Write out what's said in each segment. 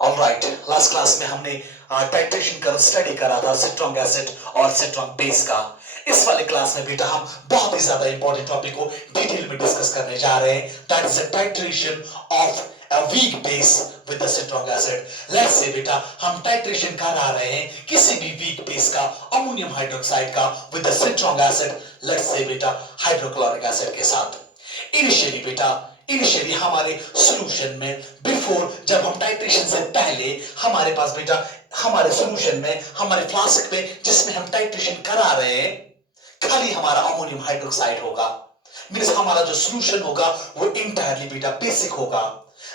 Alright, last class में हमने titration curve study करा था सिट्रॉन्ग एसिड और सिट्रॉन्ग बेस का। इस वाले क्लास में बेटा हम बहुत ही ज्यादा इंपॉर्टेंट टॉपिक को डिटेल में डिस्कस करने जा रहे हैं, that is the titration of a weak base with the strong acid. Let's say बेटा हम टाइट्रेशन करा रहे हैं किसी भी वीक बेस का, अमोनियम हाइड्रोक्साइड का with the strong acid, let's say बेटा हाइड्रोक्लोरिक एसिड के साथ। इनिशियली हमारे सॉल्यूशन में बिफोर, जब हम टाइट्रेशन से पहले हमारे पास बेटा हमारे सॉल्यूशन में, हमारे फ्लास्क में जिसमें हम टाइट्रेशन करा रहे हैं, खाली हमारा अमोनियम हाइड्रोक्साइड होगा। मींस हमारा जो सॉल्यूशन होगा वो इंटायरली बेटा बेसिक होगा।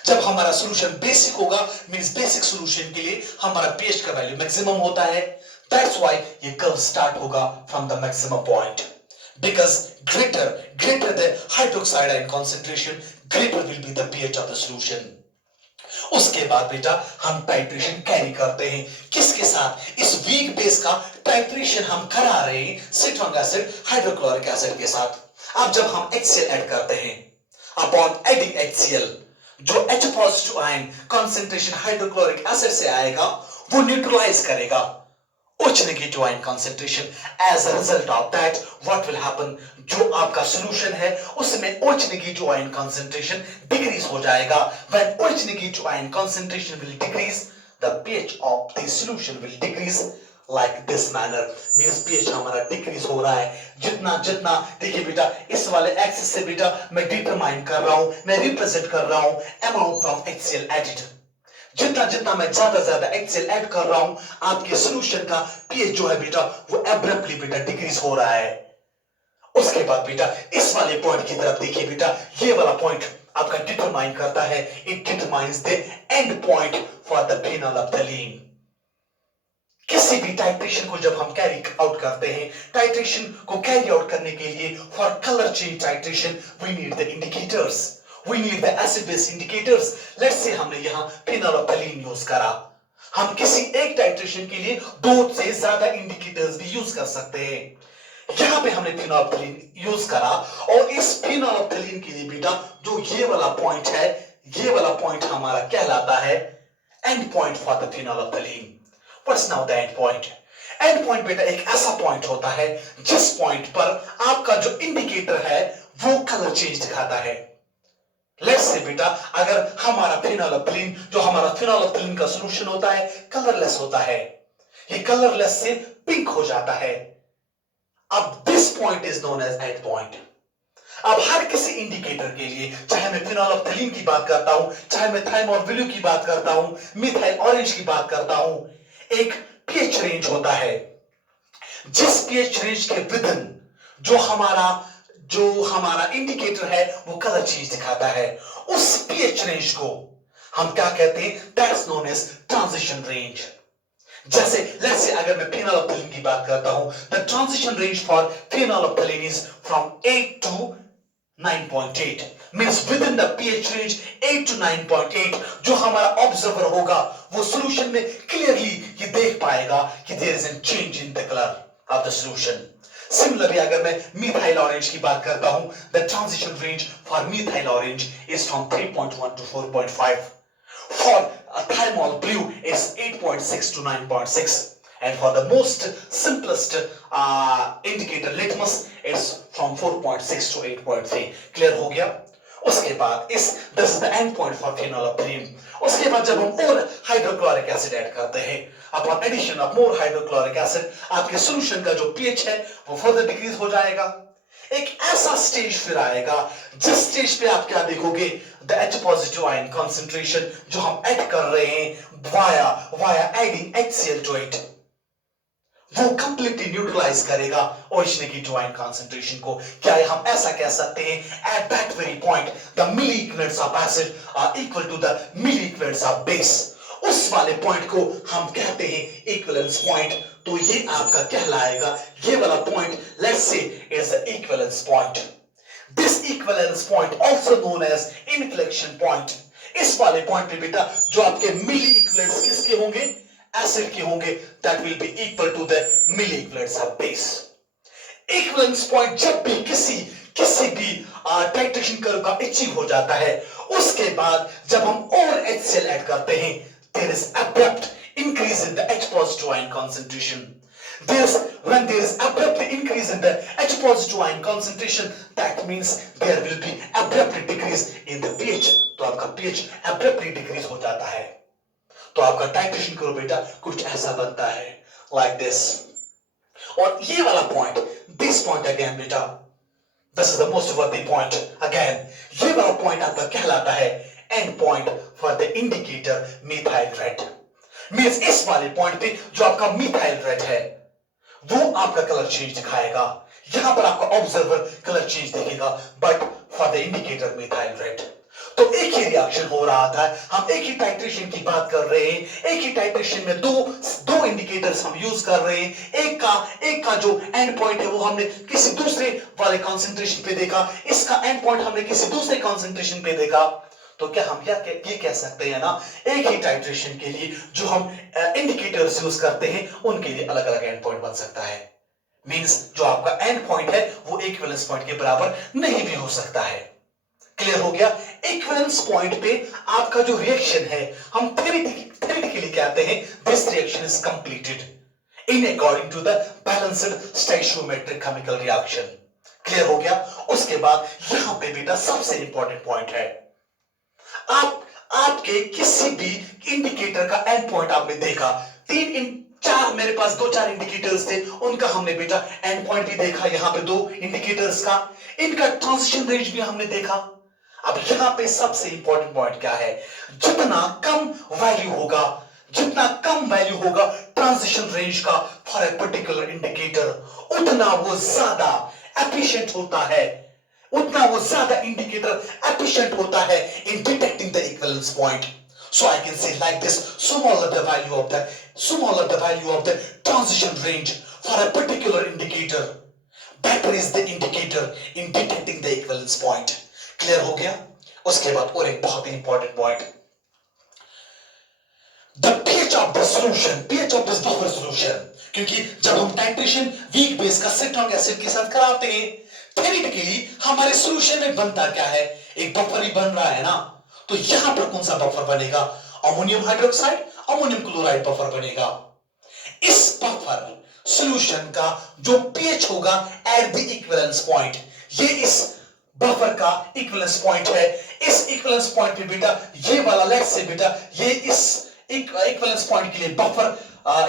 जब हमारा सॉल्यूशन बेसिक होगा मींस बेसिक सॉल्यूशन के लिए हमारा पीएच का वैल्यू मैक्सिमम होता है। दैट्स व्हाई ये कर्व स्टार्ट होगा from the maximum point, because greater the hydroxide ion concentration, greater will be the pH of the solution. उसके बाद बेटा हम टाइट्रेशन कैरी करते हैं किसके साथ? इस वीक बेस का टाइट्रेशन हम करा रहे हैं सिट्रॉन्ग एसिड हाइड्रोक्लोरिक एसिड के साथ। अब जब हम HCl ऐड करते हैं, अपॉन एडिंग HCl, जो H positive ion concentration hydrochloric acid से आएगा वो न्यूट्रलाइज करेगा OH negative ion concentration. As a result of that what will happen, जो आपका सॉल्यूशन है उसमें OH negative ion concentration decrease हो जाएगा। When OH negative ion concentration will decrease, the pH of the solution will decrease like this manner. Means pH हमारा decrease हो रहा है जितना जितना। देखिए बेटा इस वाले एक्सिस से बेटा मैं डिटरमाइन कर रहा हूं, मैं रिप्रेजेंट कर रहा हूं अमाउंट ऑफ HCl एडेड। जितना जितना मैं ज्यादा HCl ऐड कर रहा हूं, आपके सॉल्यूशन का पीएच जो है बेटा वो एब्रप्टली बेटा डिक्रीज हो रहा है। उसके बाद बेटा इस वाले पॉइंट की तरफ देखिए बेटा, ये वाला पॉइंट आपका डिटरमाइन करता है, it determines the end point for the phenolphthalein. किसी भी टाइट्रेशन को जब हम कैरी आउट करते हैं, टाइट्रेशन को कैरी आउट करने के लिए for colour change titration we need the indicators, we need the acid base indicators. Let's say हमने यहाँ फेनोल्फ्थालीन यूज करा, हम किसी एक टाइट्रेशन के लिए दो से ज्यादा इंडिकेटर्स भी यूज कर सकते हैं। यहाँ पे हमने फेनोल्फ्थालीन यूज करा और इस फेनोल्फ्थालीन के लिए बेटा जो ये वाला पॉइंट है, ये वाला पॉइंट हमारा कहलाता है end point for the phenolphthalein. What's now the end point? End point बेटा एक ऐसा पॉइंट होता है जिस पॉइंट पर आपका जो इंडिकेटर है वो कलर चेंज दिखाता है। लेट्स से बेटा अगर हमारा फेनोल्फ्थालीन, जो हमारा फेनोल्फ्थालीन का सॉल्यूशन होता है कलरलेस होता है, ये कलरलेस से पिंक हो जाता है। अब this point is known as end point. अब हर किसी इंडिकेटर के लिए, चाहे मैं फेनोल्फ्थालीन की बात करता हूं, चाहे मैं थाइमोल ब्लू की बात करता हूं, मिथाइल ऑरेंज की बात करता हूं, एक पीएच रेंज होता है। जिस पीएच रेंज के विदिन जो हमारा इंडिकेटर है वो कलर चेंज दिखाता है, उस पीएच रेंज को हम क्या कहते हैं? That's known as transition range. जैसे लेट्स से अगर मैं फेनोल्फ्थालीन की बात करता हूं, the transition range for phenolphthalein is from 8 to 9.8, means within the pH range 8 to 9.8। जो हमारा ऑब्जर्वर होगा वो सॉल्यूशन में क्लियरली ये देख पाएगा कि there is an change in the colour of the solution. Similarly, अगर मैं मिथाइल ऑरेंज की बात करता हूं, the transition range for methyl orange is from 3.1 to 4.5. For thymol blue is 8.6 to 9.6, and for the most simplest indicator litmus is from 4.6 to 8.3. Clear हो गया? उसके बाद this is the end point for phenolphthalein. उसके बाद जब हम और hydrochloric acid add करते हैं, upon addition of more hydrochloric acid, आपके सॉल्यूशन का जो पीएच है वो फर्दर डिक्रीज हो जाएगा। एक ऐसा स्टेज फिर आएगा जिस स्टेज पे आप क्या देखोगे? The H positive ion concentration जो हम ऐड कर रहे हैं via adding HCl to it, वो कंप्लीटली न्यूट्रलाइज करेगा OH नेगेटिव आयन कंसंट्रेशन को। क्या हम ऐसा कह सकते हैं? At that very point the milli equivalents of acid are equal to the milli equivalents of base. उस वाले पॉइंट को हम कहते हैं इक्विवेलेंस पॉइंट। तो ये आपका कहलाएगा, ये वाला point let's say is the equivalence point. This equivalence point also known as inflection point. इस वाले पॉइंट पे बेटा जो आपके मिली इक्विवेलेंट्स किसके होंगे? एसिड के होंगे, that will be equal to the milli equivalents of base. Equivalence point जब भी किसी भी टाइट्रेशन कर्व का अचीव हो जाता है, उसके बाद जब हम और HCl ऐड करते हैं, there is abrupt increase in the H positive ion concentration. When there is abrupt increase in the H positive ion concentration, that means there will be abrupt decrease in the pH. तो आपका pH abruptly decrease हो जाता है. तो आपका titration करो बेटा कुछ ऐसा बनता है like this. और ये वाला पॉइंट, this point again बेटा, this is the most worthy point again. ये वाला पॉइंट आपका कहलाता है end point for the indicator methyl red. Means इस वाले पॉइंट पे जो आपका मिथाइल रेड है वो आपका कलर चेंज दिखाएगा. यहां पर आपका ऑब्जर्वर कलर चेंज दिखेगा, but for the indicator methyl red. तो एक ही रिएक्शन हो रहा था, हम एक ही टाइट्रेशन की बात कर रहे हैं, एक ही टाइट्रेशन में दो इंडिकेटर्स हम यूज कर रहे हैं. एक का जो एंड पॉइंट है वो हमने किसी दूसरे वाले कॉन्सेंट्रेशन पे देखा, इसका एंड पॉइंट हमने किसी दूसरे कॉन्सेंट्रेशन पे देखा. तो क्या हम ये कह सकते हैं ना, एक ही टाइट्रेशन के लिए जो हम इंडिकेटर्स यूज करते हैं उनके लिए अलग अलग एंड पॉइंट बन सकता है. मींस जो आपका एंड पॉइंट है वो इक्विवेलेंस पॉइंट के बराबर नहीं भी हो सकता है. क्लियर हो गया. इक्विवेलेंस पॉइंट पे आपका जो रिएक्शन है हम थ्योरेटिकली कहते हैं this reaction is completed in according to the balanced stoichiometric chemical reaction. Clear हो गया. उसके बाद यहां पे बेटा सबसे इंपॉर्टेंट पॉइंट है, आपके किसी भी इंडिकेटर का एंड पॉइंट आपने देखा, चार मेरे पास 2-4 इंडिकेटर्स थे, उनका हमने बेटा एंड पॉइंट भी देखा. यहां पे 2 इंडिकेटर्स का इनका ट्रांजिशन रेंज भी हमने देखा. अब यहां पे सबसे इंपॉर्टेंट पॉइंट क्या है, जितना कम वैल्यू होगा ट्रांजिशन रेंज का फॉर ए पर्टिकुलर इंडिकेटर, उतना वो ज्यादा एफिशिएंट होता है, उतना वो ज्यादा इंडिकेटर एफिशिएंट होता है in detecting the equivalence point. So I can say like this, smaller the value of the transition range for a particular indicator, better is the indicator in detecting the equivalence point. Clear हो गया. उसके बाद और एक बहुत ही important point, the pH of the solution, pH of this buffer solution. क्योंकि जब हम टाइट्रेशन वीक बेस का सिट्रिक एसिड के साथ कराते हैं, थ्योरेटिकली हमारे सॉल्यूशन में बनता क्या है, एक बफर ही बन रहा है ना. तो यहां पर कौन सा बफर बनेगा, ammonium hydroxide, ammonium chloride buffer बनेगा. इस बफर सॉल्यूशन का जो पीएच होगा एट द इक्विवेलेंस पॉइंट, ये इस बफर का इक्विवेलेंस पॉइंट है. इस इक्विवेलेंस पॉइंट पे बेटा ये वाला लेट्स से बेटा ये इस इक्विवेलेंस पॉइंट के लिए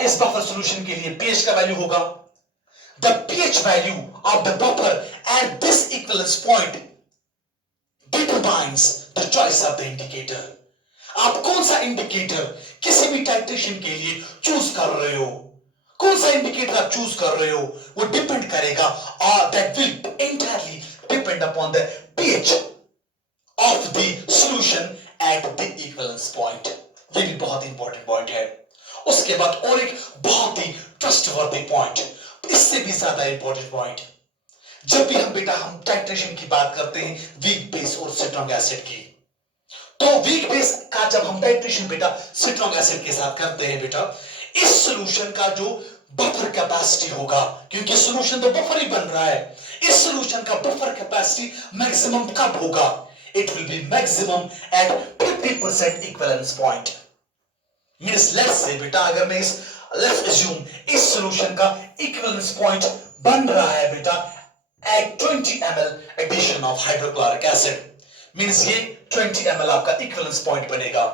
इस बफर सॉल्यूशन के लिए पीएच का वैल्यू होगा. The pH value of the buffer at this equivalence point determines the choice of the indicator. आप कौन सा इंडिकेटर किसी भी टाइट्रेशन के लिए चूज कर रहे हो, कौन सा इंडिकेटर आप चूज कर रहे हो, वो डिपेंड करेगा और that will entirely depend upon the pH of the solution at the equivalence point. ये भी बहुत इंपॉर्टेंट पॉइंट है. उसके बाद और एक बहुत ही ट्रस्टवर्दी पॉइंट, इससे भी ज्यादा इंपॉर्टेंट पॉइंट, जब भी हम टाइट्रेशन की बात करते हैं वीक बेस और सिट्रिक एसिड की, तो वीक बेस का जब हम टाइट्रेशन बेटा सिट्रिक एसिड के साथ करते हैं बेटा, इस सॉल्यूशन का जो बफर कैपेसिटी होगा, क्योंकि सॉल्यूशन तो बफर ही बन रहा है, इस सॉल्यूशन का बफर कैपेसिटी मैक्सिमम कब होगा, it will be maximum at 50% equivalence point. Means let's say बेटा अगर मैं लेट्स अज्यूम इस सॉल्यूशन का इक्विवेलेंस पॉइंट बन रहा है बेटा at 20 ml addition of hydrochloric acid, means ये 20 ml आपका equivalence point बनेगा.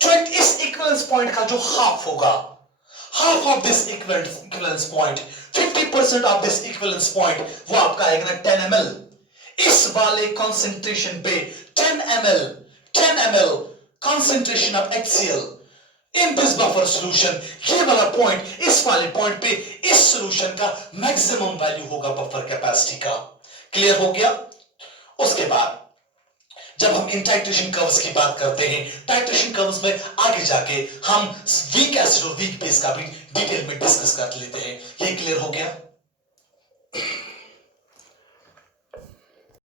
20 इस equivalence point का जो half होगा, half of this equivalence point, 50% of this equivalence point वो आपका आएगा ना 10 ml. इस वाले concentration पे 10 ml concentration of HCl in this buffer solution, ये वाला पॉइंट इस वाले पॉइंट पे इस सॉल्यूशन का मैक्सिमम वैल्यू होगा बफर कैपेसिटी का. क्लियर हो गया. उसके बाद जब हम इन टाइट्रेशन कर्व्स की बात करते हैं, टाइट्रेशन कर्व्स में आगे जाके हम वीक एसिड और वीक बेस का भी डिटेल में डिस्कस कर लेते हैं. ये क्लियर हो गया.